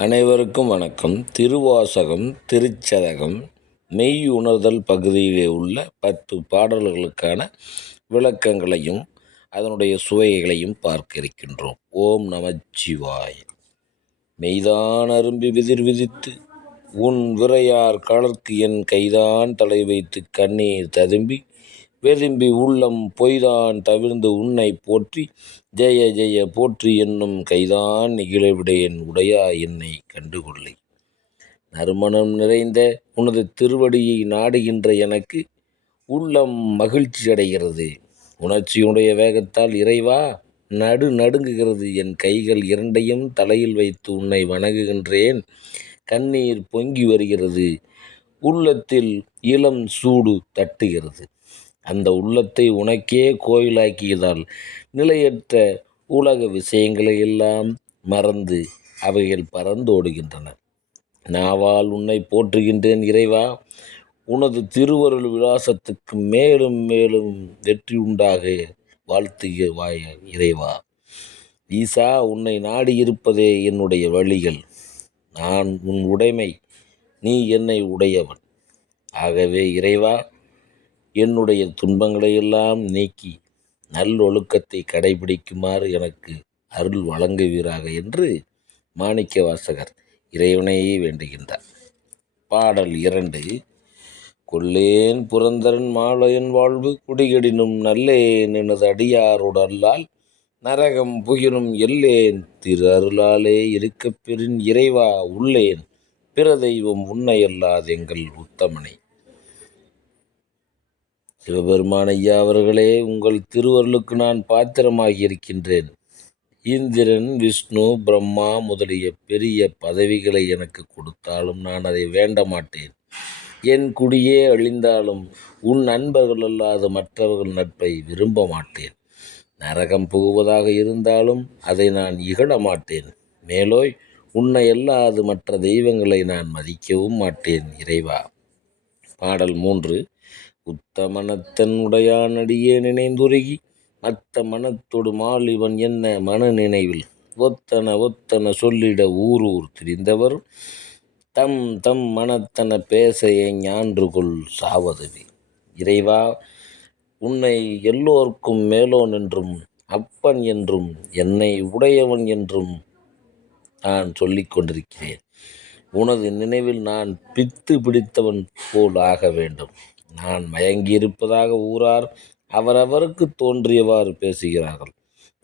அனைவருக்கும் வணக்கம். திருவாசகம் திருச்சதகம் மெய் உணர்தல் பகுதியிலே உள்ள பத்து பாடல்களுக்கான விளக்கங்களையும் அதனுடைய சுவைகளையும் பார்க்க இருக்கின்றோம். ஓம் நமச்சிவாய. மெய்தான் அரும்பி விதிர் விதித்து உன் விரையார் களர்க்கு என் கைதான் தலை வைத்து கண்ணீர் ததும்பி விரும்பி உள்ளம் பொய்தான் தவிர்ந்து உன்னை போற்றி ஜெய ஜெய போற்றி என்னும் கைதான் நிகழவிடையன் உடையா என்னை கண்டுகொள்ளை. நறுமணம் நிறைந்த உனது திருவடியை நாடுகின்ற எனக்கு உள்ளம் மகிழ்ச்சி அடைகிறது. உணர்ச்சியுடைய வேகத்தால் இறைவா நடு நடுங்குகிறது என் கைகள் இரண்டையும் தலையில் வைத்து உன்னை வணங்குகின்றேன். கண்ணீர் பொங்கி வருகிறது உள்ளத்தில் இளம் சூடு தட்டுகிறது. அந்த உள்ளத்தை உனக்கே கோயிலாக்கியதால் நிலையற்ற உலக விஷயங்களை எல்லாம் மறந்து அவைகள் பறந்தோடுகின்றன. நாவால் உன்னை போற்றுகின்றேன் இறைவா. உனது திருவருள் விலாசத்துக்கு மேலும் மேலும் வெற்றி உண்டாக வாழ்த்துக வாய இறைவா. ஈசா உன்னை நாடி இருப்பதே என்னுடைய வழிகள். நான் உன் உடைமை நீ என்னை உடையவன். ஆகவே இறைவா என்னுடைய துன்பங்களையெல்லாம் நீக்கி நல்லொழுக்கத்தை கடைபிடிக்குமாறு எனக்கு அருள் வழங்குவீராக என்று மாணிக்க வாசகர் இறைவனையே வேண்டுகின்றார். பாடல் இரண்டு கொள்ளேன் புரந்தரன் மாலையன் வாழ்வு குடிகடினும் நல்லேன் எனது அடியாரோடல்லால் நரகம் புகினும் எல்லேன் திரு அருளாலே இருக்கப் பெறின் இறைவா உள்ளேன் பிற தெய்வம் உன்னையல்லாதெங்கள் உத்தமனை. சிவபெருமான் ஐயா அவர்களே உங்கள் திருவருளுக்கு நான் பாத்திரமாகி இருக்கின்றேன் இந்திரன் விஷ்ணு பிரம்மா முதலிய பெரிய பதவிகளை எனக்கு கொடுத்தாலும் நான் அதை வேண்ட மாட்டேன் என் குடியே அழிந்தாலும் உன் நண்பர்கள் அல்லாத மற்றவர்கள் நட்பை விரும்ப மாட்டேன் நரகம் புகுவதாக இருந்தாலும் அதை நான் இகழ மாட்டேன் மேலோய் உன்னை அல்லாது மற்ற தெய்வங்களை நான் மதிக்கவும் மாட்டேன் இறைவா. பாடல் மூன்று. உத்த மனத்தன் நினைந்துருகி மத்த மனத்தொடு மாலிவன் என்ன மன நினைவில்? ஒத்தன ஒத்தன சொல்லிட ஊர் ஊர் திரிந்தவர் தம் தம் மனத்தன பேச ஞான்று கொள் இறைவா உன்னை எல்லோர்க்கும் மேலோன் என்றும் அப்பன் என்றும் என்னை உடையவன் என்றும் நான் சொல்லிக் கொண்டிருக்கிறேன். உனது நினைவில் நான் பித்து பிடித்தவன் போல் ஆக வேண்டும். நான் மயங்கியிருப்பதாக ஊரார் அவரவருக்கு தோன்றியவாறு பேசுகிறார்கள்.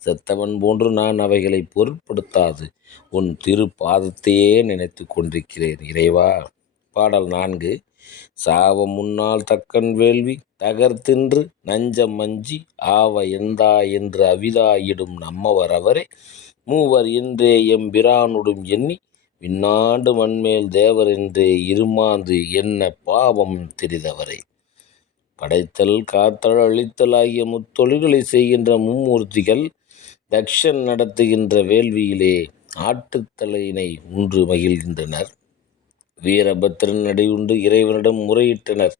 செத்தவன் போன்று நான் அவைகளை பொருட்படுத்தாது. உன் திரு பாதத்தையே நினைத்து கொண்டிருக்கிறேன் இறைவா. பாடல் நான்கு. சாவம் முன்னால் தக்கன் வேள்வி தகர்த்தின்று நஞ்சம் மஞ்சி ஆவ எந்தா என்று அவிதாயிடும் நம்மவர் அவரே. மூவர் என்றே எம்பிரானுடும் எண்ணி விண்ணாண்டு மண்மேல் தேவர் என்றே இருமாந்து என்ன பாவம் தெரிதவரே படைத்தல் காத்தல் அழித்தல் ஆகிய முத்தொழில்களை செய்கின்ற மும்மூர்த்திகள் தக்ஷன் நடத்துகின்ற வேள்வியிலே ஆட்டுத்தலையினை உன்று மகிழ்கின்றனர். வீரபத்திரன் நடையுண்டு இறைவனிடம் முறையிட்டனர்.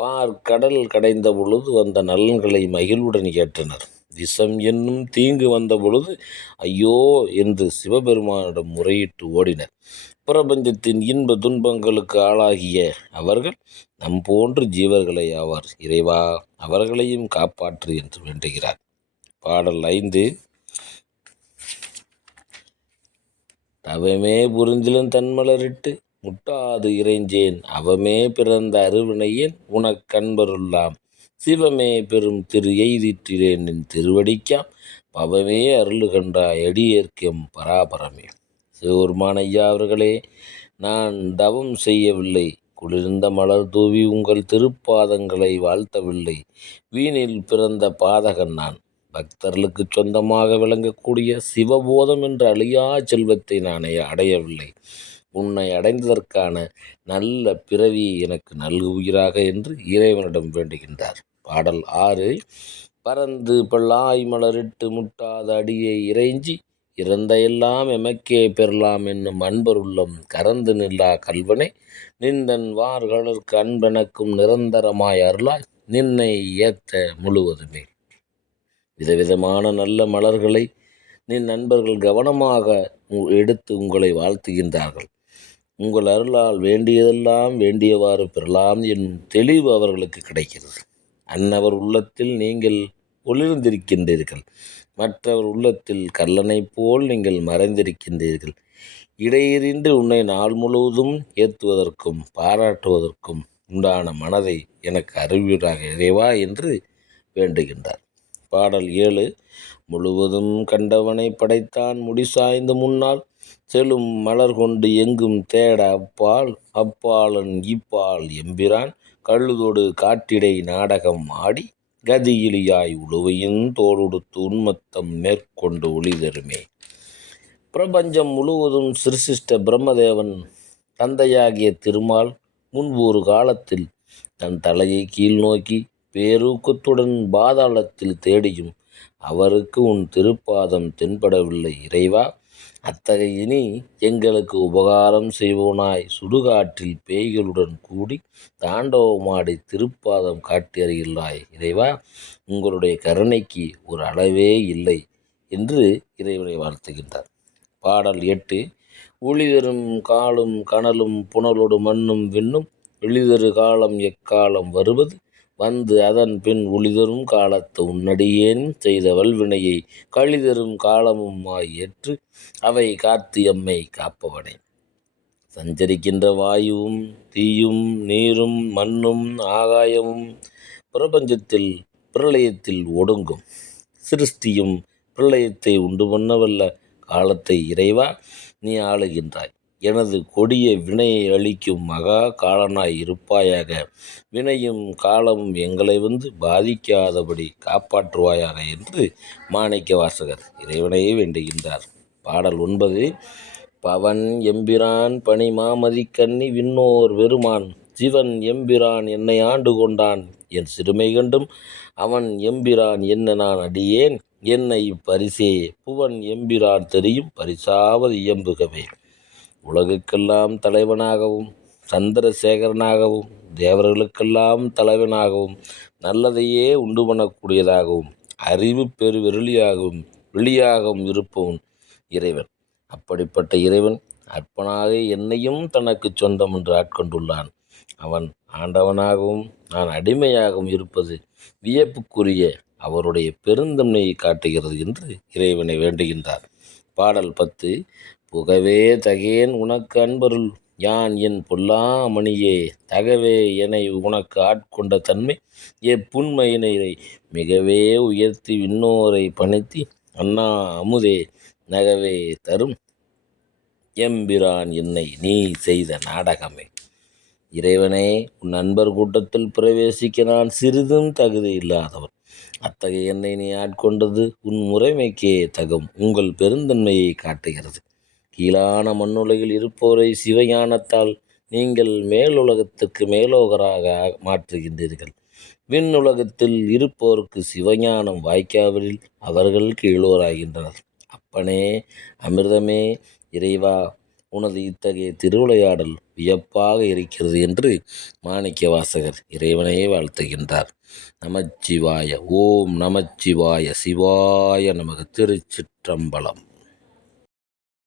பார் கடல் கடைந்த பொழுது வந்த நலன்களை மகிழ்வுடன் ஏற்றனர் விஷம் என்னும் தீங்கு வந்த பொழுது ஐயோ! என்று சிவபெருமானிடம் முறையிட்டு ஓடினர். பிரபஞ்சத்தின் இன்ப துன்பங்களுக்கு ஆளாகிய அவர்கள் நம் போன்று ஜீவர்களை ஆவார். இறைவா அவர்களையும் காப்பாற்று என்று வேண்டுகிறார். பாடல் ஐந்து. தவமே புரிந்திலும் தன்மலரிட்டு முட்டாது இறைஞ்சேன். அவமே பிறந்த அருவினையேன் உனக்கண்பருள்ளாம் சிவமே பெரும் திரு எய்திற்றிலேன் நின் திருவடிக்காம் பவமே அருளுகண்டாய் அடியேற்கும் பராபரமே. சிவபெருமான் ஐயா அவர்களே நான் தவம் செய்யவில்லை. குளிர்ந்த மலர் தூவி உங்கள் திருப்பாதங்களை வாழ்த்தவில்லை. வீணில் பிறந்த பாதகன் நான். பக்தர்களுக்கு சொந்தமாக விளங்கக்கூடிய சிவபோதம் என்ற அழியா செல்வத்தை நான் அடையவில்லை. உன்னை அடைந்ததற்கான நல்ல பிறவி எனக்கு நல்குகிறாக என்று இறைவனிடம் வேண்டுகின்றார். பாடல் ஆறு. பறந்து பல்லாய் மலரிட்டு முட்டாத அடியை இறைஞ்சி இறந்த எல்லாம் எமக்கே பெறலாம் என்னும் அன்பருள்ளம் கறந்து நில்லா கல்வனை நின்றன் வார்களற்கு அன்பெனக்கும் நிரந்தரமாய் அருளாய் நின்னை ஏத்த முழுவதுமே. விதவிதமான நல்ல மலர்களை நின் நண்பர்கள் கவனமாக உ- எடுத்து உங்களை வாழ்த்துகின்றார்கள். உங்கள் அருளால் வேண்டியதெல்லாம் வேண்டியவாறு பெறலாம் என்னும் தெளிவு அவர்களுக்கு கிடைக்கிறது. அன்னவர் உள்ளத்தில் நீங்கள் ஒளிர்ந்திருக்கின்றீர்கள். மற்றவர் உள்ளத்தில் கல்லனைப் போல் நீங்கள் மறைந்திருக்கின்றீர்கள். இடையிறின்றி உன்னை நாள் முழுவதும் ஏத்துவதற்கும் பாராட்டுவதற்கும் உண்டான மனதை எனக்கு அறிவுறாக இறைவா என்று வேண்டுகின்றார். பாடல் ஏழு முழுவதும் கண்டவனை படைத்தான் முடிசாய்ந்து முன்னால் செலும் மலர் கொண்டு எங்கும் தேட அப்பால் அப்பாலன் இப்பால் எம்பிரான் கழுதோடு காட்டிடை நாடகம் ஆடி கதியிலியாய் உழுவையின் தோளுடுத்து உன்மத்தம் மேற்கொண்டு ஒளி தருமே பிரபஞ்சம் முழுவதும் சிருசிஷ்ட பிரம்மதேவன் தந்தையாகிய திருமால் முன்பு ஒரு காலத்தில் தன் தலையை கீழ் நோக்கி பேரூக்கத்துடன் பாதாளத்தில் தேடியும் அவருக்கு உன் திருப்பாதம் தென்படவில்லை இறைவா. அத்தகைய நீ எங்களுக்கு உபகாரம் செய்வோனாய். சுடுகாற்றில் பேய்களுடன் கூடி தாண்டவமாடி திருப்பாதம் காட்டி இறைவா உங்களுடைய கருணைக்கு ஒரு அளவே இல்லை என்று இறைவனை வாழ்த்துகின்றார். பாடல் எட்டு ஒளிதரும் காலும் கனலும் புனலொடு மண்ணும் விண்ணும் எளிதரு காலம் எக்காலம் வருவது? வந்து அதன் பின் உளிதரும் காலத்து உன்னடியேன் செய்த வல்வினையை கழிதரும் காலமுமாய் ஏற்று அவை காத்து எம்மை காப்பவனே. சஞ்சரிக்கின்ற வாயுவும் தீயும் நீரும் மண்ணும் ஆகாயமும் பிரபஞ்சத்தில் பிரளயத்தில் ஒடுங்கும். சிருஷ்டியும் பிரளயத்தை உண்டு பண்ணவல்ல காலத்தை இறைவா நீ ஆளுகின்றாய். எனது கொடிய வினையை அளிக்கும் மகா காலனாய் இருப்பாயாக. வினையும் காலமும் எங்களை வந்து பாதிக்காதபடி காப்பாற்றுவாயாக என்று மாணிக்க வாசகர் இறைவனையே வேண்டுகின்றார். பாடல் ஒன்பது பவன் எம்பிரான் பனி மாமதி கண்ணி விண்ணோர் வெறுமான் சிவன் எம்பிரான் என்னை ஆண்டு கொண்டான். என் சிறுமை கண்டும் அவன் எம்பிரான் என்ன நான் அடியேன். என்னை பரிசே புவன் எம்பிரான் தெரியும் பரிசாவது இயம்புகவே. உலகுக்கெல்லாம் தலைவனாகவும் சந்திரசேகரனாகவும் தேவர்களுக்கெல்லாம் தலைவனாகவும் நல்லதையே உண்டு பண்ணக்கூடியதாகவும் அறிவு பெரு வெளியாகவும் வெளியாகவும் இருப்பவன் இறைவன். அப்படிப்பட்ட இறைவன் அற்பனாக என்னையும் தனக்கு சொந்தம் என்று ஆட்கொண்டுள்ளான். அவன் ஆண்டவனாகவும் நான் அடிமையாகவும் இருப்பது வியப்புக்குரிய அவருடைய பெருந்தன்மையை காட்டுகிறது என்று இறைவனை வேண்டுகின்றார் பாடல் பத்து புகவே தகேன் உனக்கு அன்பருள் யான் என் பொல்லாமணியே? தகவே எனை உனக்கு ஆட்கொண்ட தன்மை எப்புண்மையினரை மிகவே உயர்த்தி விண்ணோரை பணித்தி அண்ணா அமுதே நகவே தரும் எம்பிரான் என்னை நீ செய்த நாடகமே. இறைவனே உன் நண்பர் கூட்டத்தில் பிரவேசிக்க நான் சிறிதும் தகுதி இல்லாதவன். அத்தகைய என்னை நீ ஆட்கொண்டது உன் முறைமைக்கே தகும் உங்கள் பெருந்தன்மையை காட்டுகிறது. கீழான மண்ணுலகில் இருப்போரை சிவஞானத்தால் நீங்கள் மேலுலகத்துக்கு மேலோகராக மாற்றுகின்றீர்கள். விண்ணுலகத்தில் இருப்போருக்கு சிவஞானம் வாய்க்காவலில் அவர்கள் கீழோராகின்றனர். அப்பனே அமிர்தமே இறைவா உனது இத்தகைய திருவிளையாடல் வியப்பாக இருக்கிறது என்று மாணிக்க வாசகர் இறைவனையே வாழ்த்துகின்றார். நமச்சிவாய ஓம் நமச்சிவாய சிவாய நமக திருச்சிற்றம்பலம்.